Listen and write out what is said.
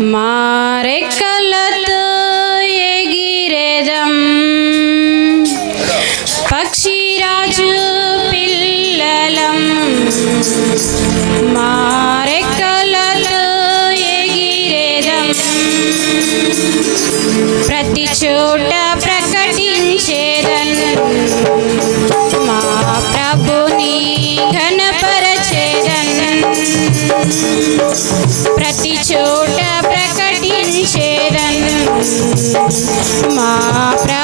Marek. Uma pra